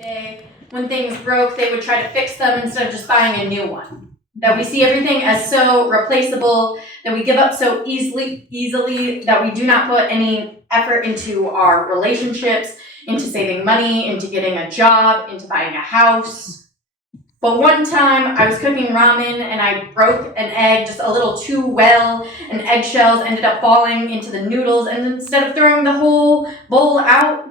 day, when things broke, they would try to fix them instead of just buying a new one. That we see everything as so replaceable, that we give up so easily, that we do not put any effort into our relationships, into saving money, into getting a job, into buying a house. But one time I was cooking ramen and I broke an egg just a little too well, and eggshells ended up falling into the noodles, and instead of throwing the whole bowl out,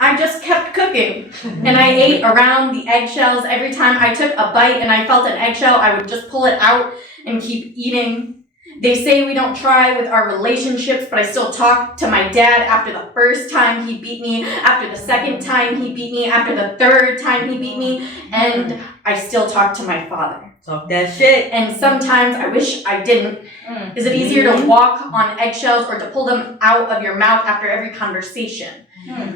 I just kept cooking. And I ate around the eggshells. Every time I took a bite and I felt an eggshell, I would just pull it out and keep eating. They say we don't try with our relationships, but I still talk to my dad after the first time he beat me, after the second time he beat me, after the third time he beat me, and I still talk to my father. Talk that shit. And sometimes I wish I didn't. Is it easier to walk on eggshells or to pull them out of your mouth after every conversation?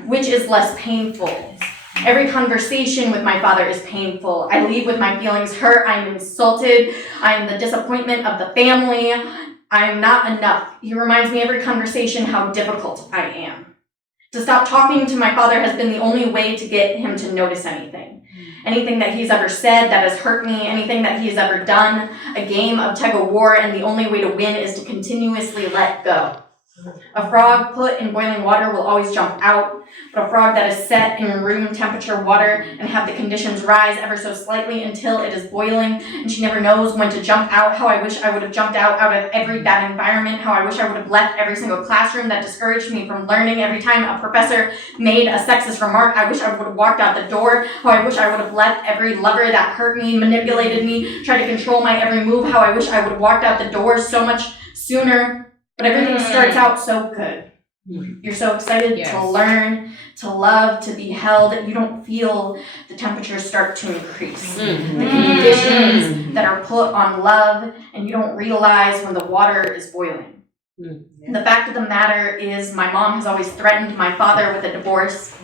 Which is less painful? Every conversation with my father is painful. I leave with my feelings hurt. I'm insulted. I'm the disappointment of the family. I'm not enough. He reminds me every conversation how difficult I am. To stop talking to my father has been the only way to get him to notice anything. Anything that he's ever said that has hurt me, anything that he's ever done, a game of tug of war, and the only way to win is to continuously let go. A frog put in boiling water will always jump out, but a frog that is set in room temperature water and have the conditions rise ever so slightly until it is boiling, and she never knows when to jump out. How I wish I would have jumped out of every bad environment. How I wish I would have left every single classroom that discouraged me from learning. Every time a professor made a sexist remark, I wish I would have walked out the door. How I wish I would have left every lover that hurt me, manipulated me, tried to control my every move. How I wish I would have walked out the door so much sooner. But everything starts out so good. You're so excited to learn, to love, to be held. You don't feel the temperatures start to increase. The conditions that are put on love, and you don't realize when the water is boiling. The fact of the matter is my mom has always threatened my father with a divorce.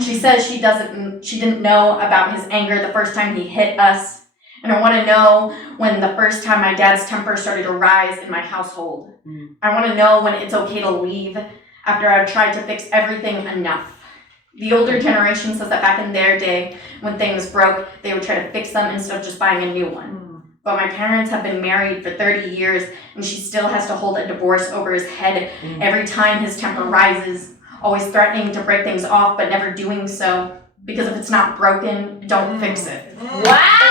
She says she didn't know about his anger the first time he hit us. And I want to know when the first time my dad's temper started to rise in my household. I want to know when it's okay to leave after I've tried to fix everything enough. The older generation says that back in their day, when things broke, they would try to fix them instead of just buying a new one. But my parents have been married for 30 years, and she still has to hold a divorce over his head every time his temper rises, always threatening to break things off, but never doing so. Because if it's not broken, don't fix it. Wow!